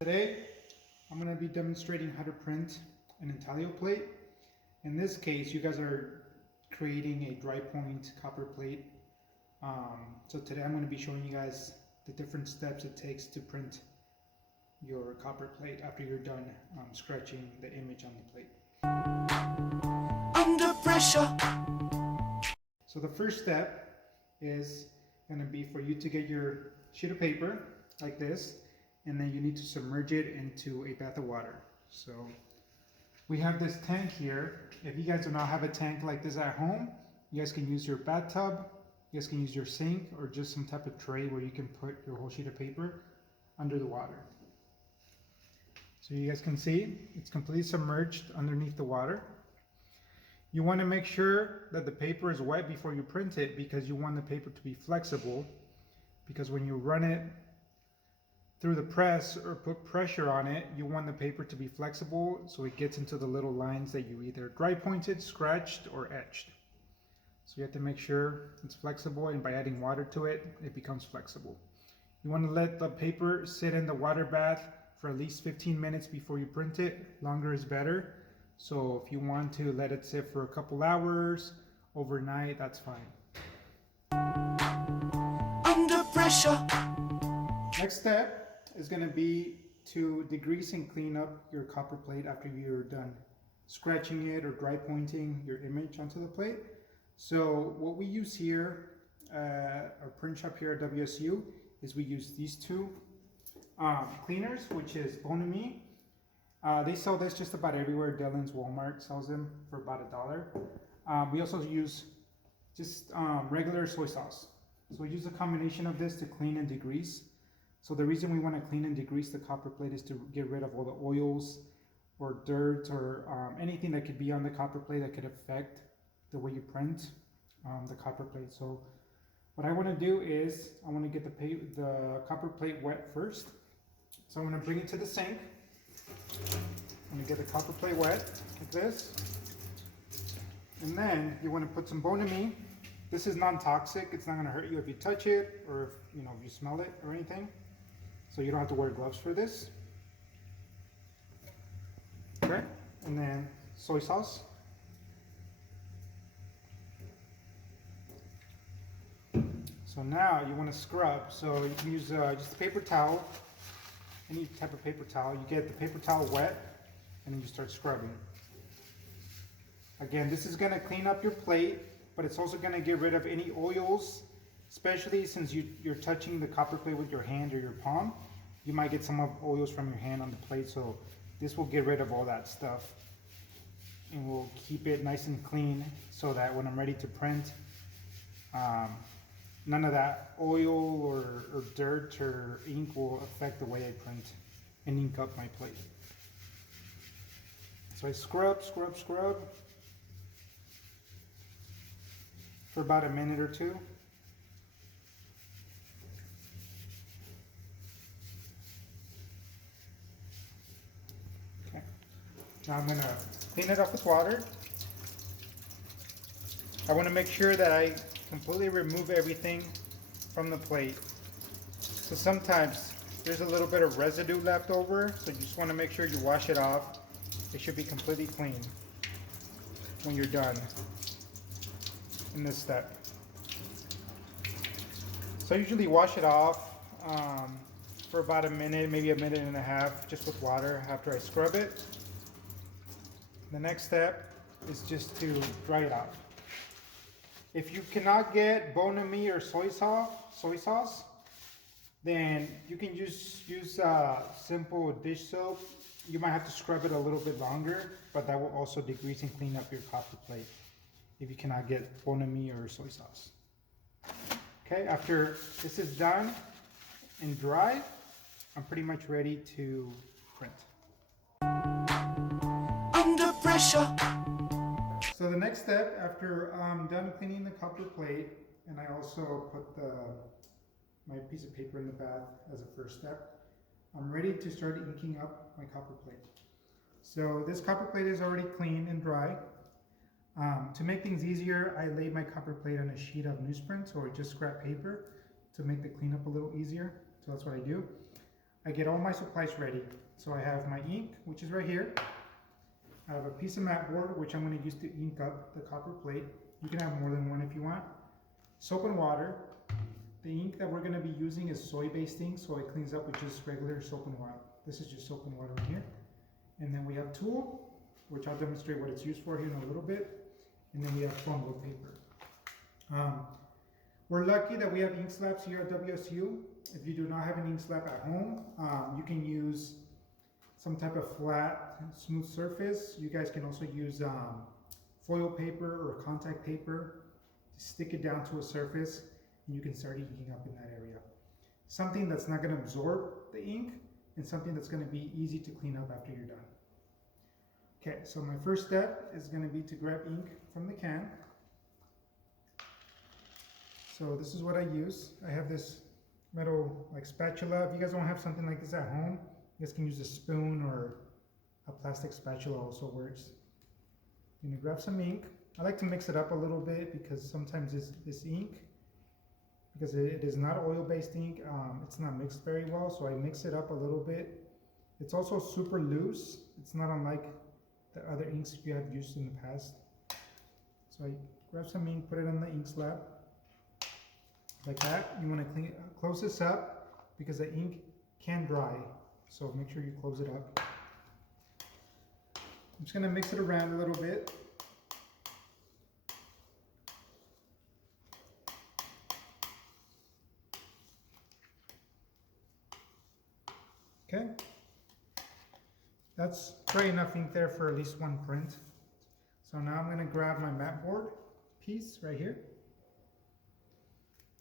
Today, I'm going to be demonstrating how to print an intaglio plate. In this case, you guys are creating a dry point copper plate. So today I'm going to be showing you guys the different steps it takes to print your copper plate after you're done scratching the image on the plate. Under pressure. So the first step is going to be for you to get your sheet of paper like this, and then you need to submerge it into a bath of water. So we have this tank here. If you guys do not have a tank like this at home, you guys can use your bathtub, you guys can use your sink, or just some type of tray where you can put your whole sheet of paper under the water. So you guys can see it's completely submerged underneath the water. You want to make sure that the paper is wet before you print it, because you want the paper to be flexible, because when you run it through the press or put pressure on it, you want the paper to be flexible so it gets into the little lines that you either dry pointed, scratched, or etched. So you have to make sure it's flexible, and by adding water to it, it becomes flexible. You want to let the paper sit in the water bath for at least 15 minutes before you print it. Longer is better. So if you want to let it sit for a couple hours, overnight, that's fine. Under pressure. Next step is going to be to degrease and clean up your copper plate after you're done scratching it or dry pointing your image onto the plate. So what we use here, our print shop here at WSU, is we use these two cleaners, which is Bon Ami. They sell this just about everywhere. Dillon's, Walmart sells them for about $1. We also use just regular soy sauce. So we use a combination of this to clean and degrease. So the reason we want to clean and degrease the copper plate is to get rid of all the oils or dirt or anything that could be on the copper plate that could affect the way you print the copper plate. So what I want to do is I want to get the copper plate wet first. So I'm going to bring it to the sink. I'm going to get the copper plate wet like this. And then you want to put some Bon Ami. This is non-toxic. It's not going to hurt you if you touch it or if you smell it or anything. So you don't have to wear gloves for this. Okay. And then soy sauce. So now you want to scrub. So you can use just a paper towel, any type of paper towel. You get the paper towel wet and then you start scrubbing. Again, this is going to clean up your plate, but it's also going to get rid of any oils, especially since you're touching the copper plate with your hand or your palm. You might get some of oils from your hand on the plate, so this will get rid of all that stuff and will keep it nice and clean so that when I'm ready to print, none of that oil or dirt or ink will affect the way I print and ink up my plate. So I scrub for about a minute or two. Okay. Now I'm going to clean it up with water. I want to make sure that I completely remove everything from the plate. So sometimes there's a little bit of residue left over, so you just want to make sure you wash it off. It should be completely clean when you're done in this step. So I usually wash it off for about a minute, maybe a minute and a half, just with water after I scrub it. The next step is just to dry it out. If you cannot get Bon Ami or soy sauce, then you can use simple dish soap. You might have to scrub it a little bit longer, but that will also degrease and clean up your copper plate if you cannot get Bon Ami or soy sauce. Okay, after this is done and dry, I'm pretty much ready to print. Under pressure. So the next step, after I'm done cleaning the copper plate, and I also put my piece of paper in the bath as a first step, I'm ready to start inking up my copper plate. So this copper plate is already clean and dry. To make things easier, I laid my copper plate on a sheet of newsprint or just scrap paper to make the cleanup a little easier. So that's what I do. I get all my supplies ready. So I have my ink, which is right here. I have a piece of Matboard, which I'm going to use to ink up the copper plate. You can have more than one if you want. Soap and water. The ink that we're going to be using is soy-based ink, so it cleans up with just regular soap and water. This is just soap and water right here. And then we have tool, which I'll demonstrate what it's used for here in a little bit. And then we have foam book paper. We're lucky that we have ink slabs here at WSU. If you do not have an ink slab at home, you can use some type of flat, smooth surface. You guys can also use foil paper or contact paper. Stick it down to a surface and you can start inking up in that area. Something that's not going to absorb the ink and something that's going to be easy to clean up after you're done. Okay, so my first step is going to be to grab ink from the can. So this is what I use. I have this metal like spatula. If you guys don't have something like this at home, you guys can use a spoon or a plastic spatula also works. You're gonna grab some ink. I like to mix it up a little bit because sometimes this ink, because it is not oil-based ink, it's not mixed very well, so I mix it up a little bit. It's also super loose. It's not unlike the other inks you have used in the past. So I grab some ink, put it on the ink slab. Like that. You want to close this up because the ink can dry. So make sure you close it up. I'm just going to mix it around a little bit. Okay. That's probably enough ink there for at least one print. So now I'm going to grab my Matboard piece right here.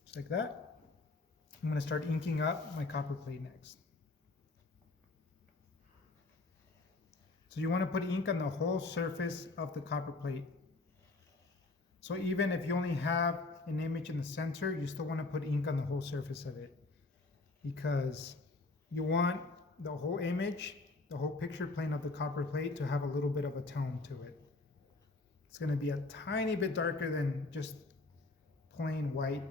Just like that. I'm going to start inking up my copper plate next. So you want to put ink on the whole surface of the copper plate. So even if you only have an image in the center, you still want to put ink on the whole surface of it. Because you want the whole image, the whole picture plane of the copper plate to have a little bit of a tone to it. It's going to be a tiny bit darker than just plain white,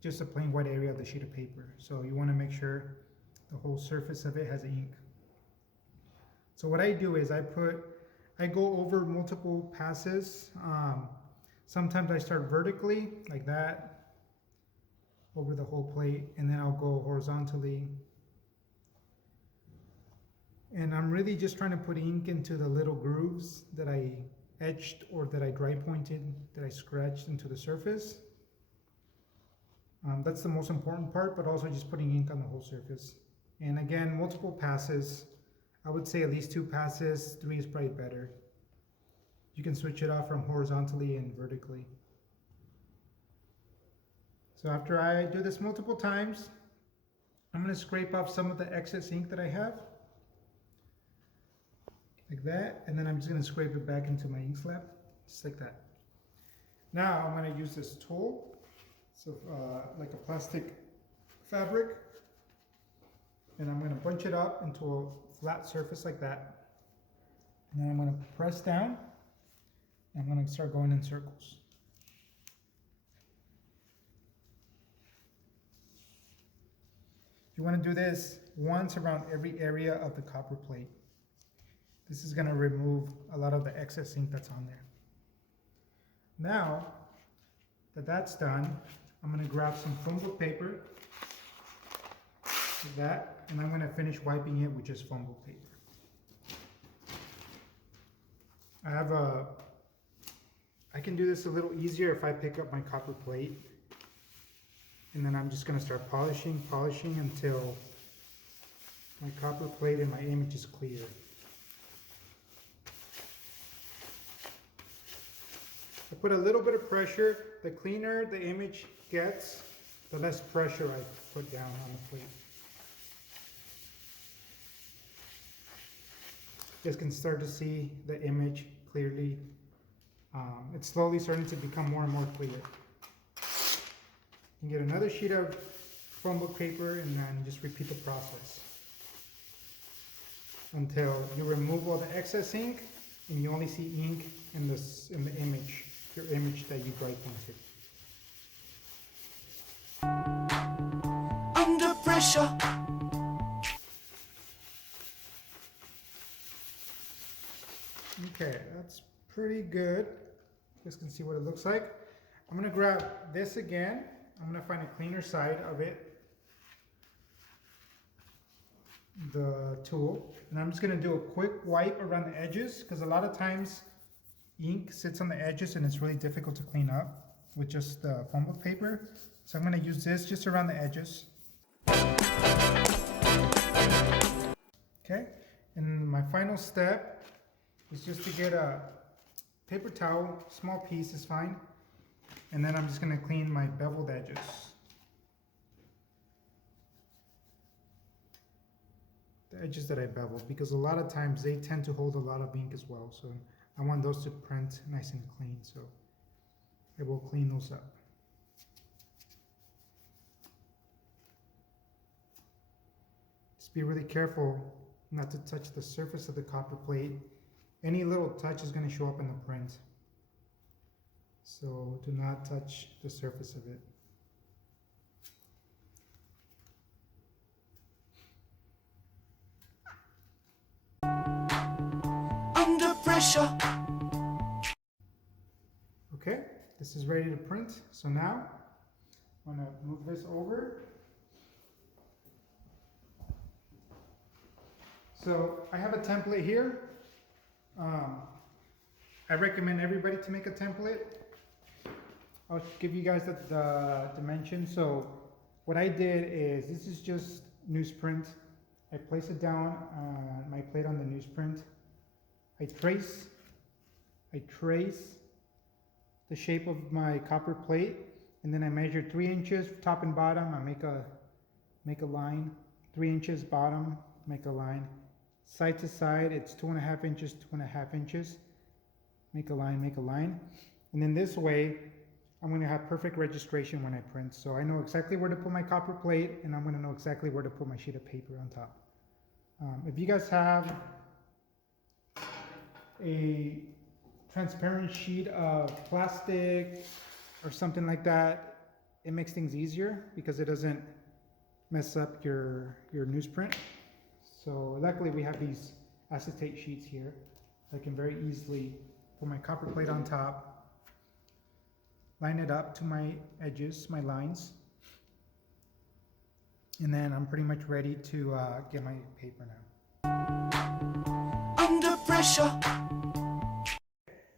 just a plain white area of the sheet of paper. So you want to make sure the whole surface of it has ink. So what I do is I go over multiple passes. Sometimes I start vertically like that over the whole plate, and then I'll go horizontally. And I'm really just trying to put ink into the little grooves that I etched or that I dry pointed, that I scratched into the surface. That's the most important part, but also just putting ink on the whole surface. And again, multiple passes. I would say at least 2 passes, 3 is probably better. You can switch it off from horizontally and vertically. So after I do this multiple times, I'm going to scrape off some of the excess ink that I have. Like that, and then I'm just going to scrape it back into my ink slab, just like that. Now I'm going to use this tool, so like a plastic fabric, and I'm going to bunch it up into a flat surface like that. And then I'm going to press down, and I'm going to start going in circles. You want to do this once around every area of the copper plate. This is going to remove a lot of the excess ink that's on there. Now that that's done, I'm going to grab some foam book paper, like that, and I'm going to finish wiping it with just foam book paper. I can do this a little easier if I pick up my copper plate, and then I'm just going to start polishing until my copper plate and my image is clear. I put a little bit of pressure. The cleaner the image gets, the less pressure I put down on the plate. You guys can start to see the image clearly. It's slowly starting to become more and more clear. You can get another sheet of foam book paper and then just repeat the process until you remove all the excess ink and you only see ink in the image, your image that you dry painted. Under pressure. Okay, that's pretty good. You guys can see what it looks like. I'm gonna grab this again. I'm gonna find a cleaner side of it, the tool, and I'm just gonna do a quick wipe around the edges, because a lot of times ink sits on the edges and it's really difficult to clean up with just the phone book paper. So I'm gonna use this just around the edges. Okay, and my final step is just to get a paper towel, small piece is fine, and then I'm just gonna clean my beveled edges. The edges that I beveled, because a lot of times they tend to hold a lot of ink as well, so I want those to print nice and clean, so I will clean those up. Just be really careful not to touch the surface of the copper plate. Any little touch is going to show up in the print, so do not touch the surface of it. Under pressure. Okay, this is ready to print. So now I'm going to move this over. So I have a template here. I recommend everybody to make a template. I'll give you guys the dimensions. So what I did is, this is just newsprint. I place it down on my plate on the newsprint. I trace the shape of my copper plate, and then I measure 3 inches top and bottom. I make a line, 3 inches bottom, make a line. Side to side, it's 2.5 inches, 2.5 inches. Make a line. And then this way, I'm going to have perfect registration when I print. So I know exactly where to put my copper plate, and I'm going to know exactly where to put my sheet of paper on top. If you guys have a transparent sheet of plastic or something like that, it makes things easier because it doesn't mess up your newsprint. So luckily we have these acetate sheets here. I can very easily put my copper plate on top, line it up to my edges, my lines, and then I'm pretty much ready to get my paper now. Under pressure.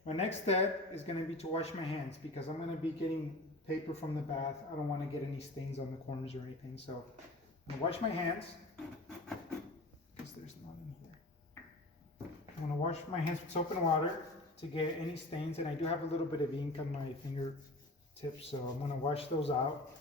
My next step is going to be to wash my hands, because I'm going to be getting paper from the bath. I don't want to get any stains on the corners or anything, so I'm going to wash my hands. There's none in here. I'm going to wash my hands with soap and water to get any stains, and I do have a little bit of ink on my fingertips, so I'm going to wash those out.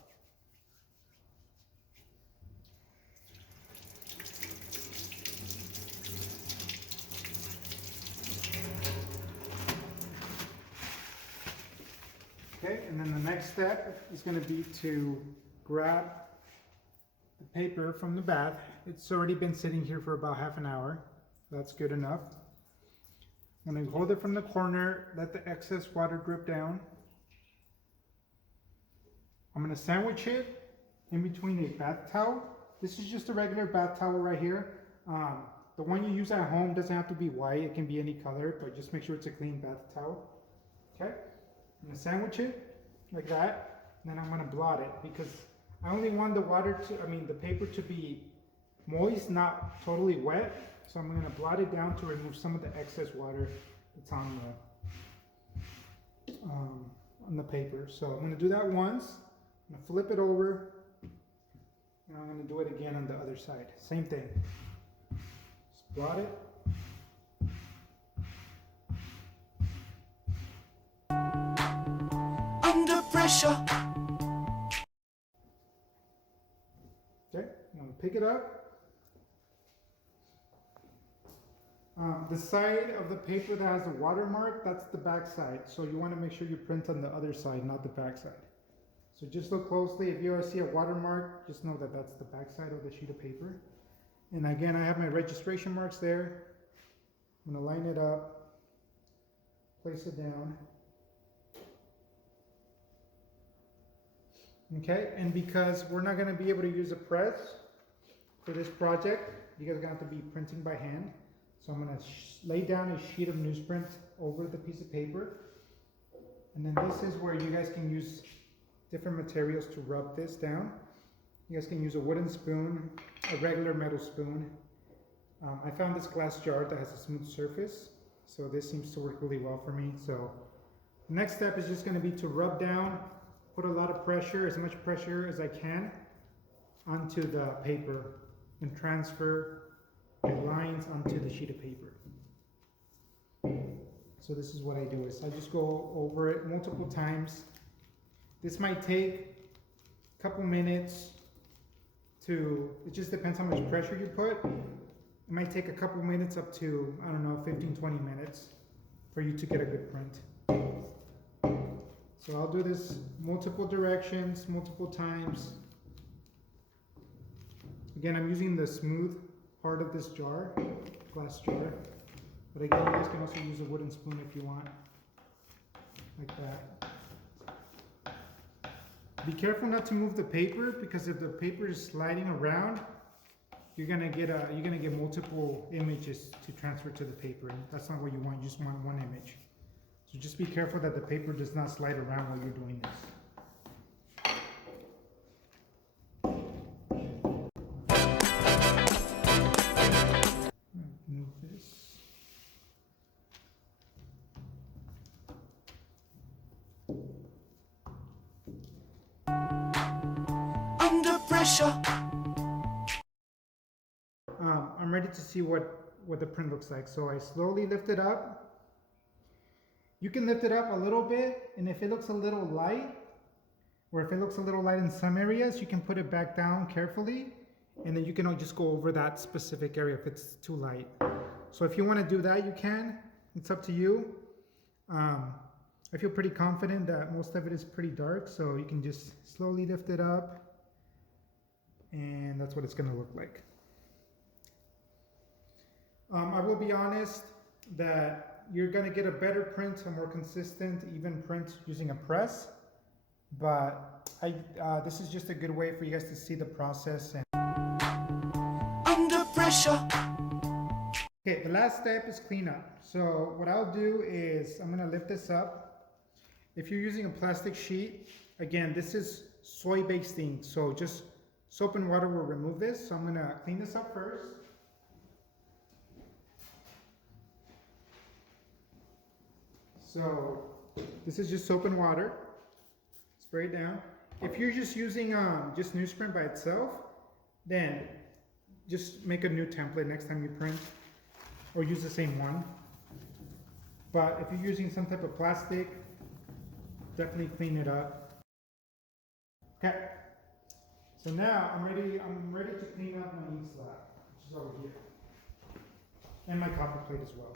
Okay, and then the next step is going to be to grab the paper from the bath. It's already been sitting here for about half an hour. That's good enough. I'm going to hold it from the corner, let the excess water drip down. I'm going to sandwich it in between a bath towel. This is just a regular bath towel right here. The one you use at home doesn't have to be white, it can be any color, but just make sure it's a clean bath towel. Okay, I'm going to sandwich it like that, and then I'm going to blot it, because I only want the the paper to be moist, not totally wet. So I'm going to blot it down to remove some of the excess water that's on the paper. So I'm going to do that once. I'm going to flip it over, and I'm going to do it again on the other side. Same thing. Just blot it. Under pressure. Okay, I'm going to pick it up. The side of the paper that has the watermark, that's the back side. So you want to make sure you print on the other side, not the back side. So just look closely. If you ever see a watermark, just know that that's the back side of the sheet of paper. And again, I have my registration marks there. I'm going to line it up. place it down. Okay, and because we're not going to be able to use a press for this project, you guys are going to have to be printing by hand. So I'm going to lay down a sheet of newsprint over the piece of paper. And then this is where you guys can use different materials to rub this down. You guys can use a wooden spoon, a regular metal spoon. I found this glass jar that has a smooth surface, so this seems to work really well for me. So the next step is just going to be to rub down, put a lot of pressure, as much pressure as I can, onto the paper and transfer the lines onto the sheet of paper. So this is what I do, is I just go over it multiple times. This might take a couple minutes it just depends how much pressure you put. It might take a couple minutes up to, I don't know, 15-20 minutes for you to get a good print. So I'll do this multiple directions, multiple times. Again, I'm using the smooth part of this jar, glass jar. But again, you guys can also use a wooden spoon if you want, like that. Be careful not to move the paper, because if the paper is sliding around, you're gonna get multiple images to transfer to the paper, and that's not what you want. You just want one image. So just be careful that the paper does not slide around while you're doing this. Move this. Under pressure. I'm ready to see what the print looks like. So I slowly lift it up. You can lift it up a little bit, and if it looks a little light, or if it looks a little light in some areas, you can put it back down carefully, and then you can just go over that specific area if it's too light. So if you want to do that, you can. It's up to you. I feel pretty confident that most of it is pretty dark, so you can just slowly lift it up, and that's what it's going to look like. I will be honest that you're going to get a better print, a more consistent, even print using a press. But this is just a good way for you guys to see the process. Under pressure. Okay, the last step is cleanup. So what I'll do is I'm going to lift this up. If you're using a plastic sheet, again, this is soy-based ink, so just soap and water will remove this. So I'm going to clean this up first. So this is just soap and water. Spray it down. If you're just using just newsprint by itself, then just make a new template next time you print, or use the same one. But if you're using some type of plastic, definitely clean it up. Okay. So now I'm ready to clean up my ink slab, which is over here, and my copper plate as well.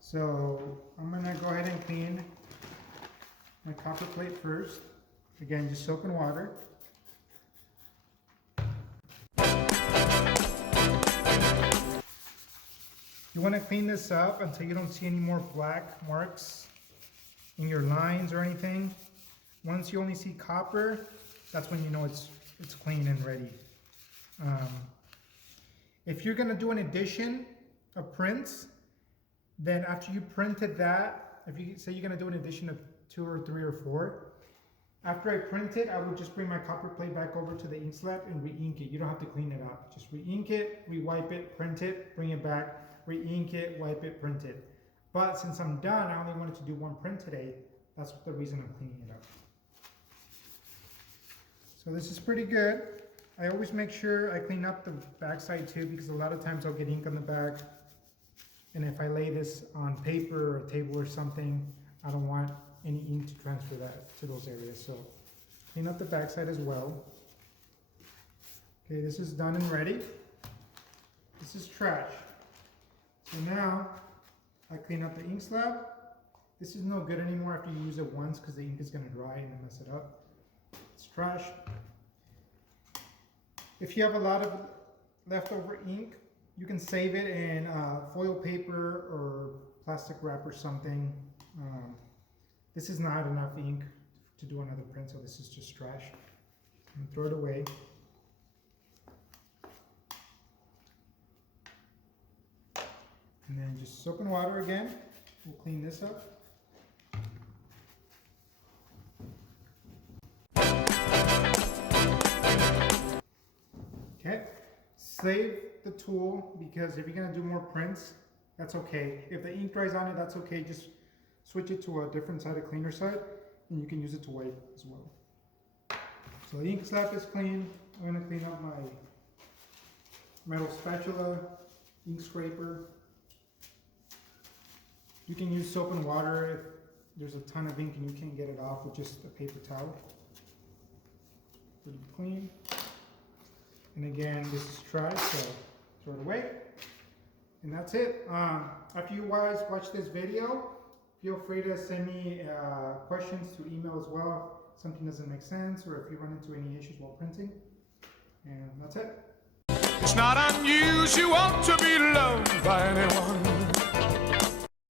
So I'm gonna go ahead and clean my copper plate first. Again, just soap and water. You want to clean this up until you don't see any more black marks in your lines or anything. Once you only see copper, that's when you know it's clean and ready. If you're gonna do an edition of prints, then after you printed that, if you say you're gonna do an edition of 2 or 3 or 4, after I print it, I would just bring my copper plate back over to the ink slab and re-ink it. You don't have to clean it up. Just re-ink it, re-wipe it, print it, bring it back, re-ink it, wipe it, print it. But since I'm done, I only wanted to do one print today. That's the reason I'm cleaning it up. So this is pretty good. I always make sure I clean up the backside too, because a lot of times I'll get ink on the back. And if I lay this on paper or a table or something, I don't want any ink to transfer that to those areas. So clean up the backside as well. Okay, this is done and ready. This is trash. So now I clean up the ink slab. This is no good anymore after you use it once, because the ink is going to dry and mess it up. It's trash. If you have a lot of leftover ink, you can save it in foil paper or plastic wrap or something. This is not enough ink to do another print, so this is just trash. And throw it away. And then just soap and water again. We'll clean this up. Okay, save the tool because if you're gonna do more prints, that's okay. If the ink dries on it, that's okay. Just switch it to a different side, a cleaner side, and you can use it to wipe as well. So the ink slab is clean. I'm gonna clean up my metal spatula, ink scraper. You can use soap and water if there's a ton of ink and you can't get it off with just a paper towel. Pretty clean. And again, this is trash, so throw it away. And that's it. After you guys watch this video, feel free to send me questions through email as well if something doesn't make sense or if you run into any issues while printing. And that's it. It's not unusual to be loved by anyone.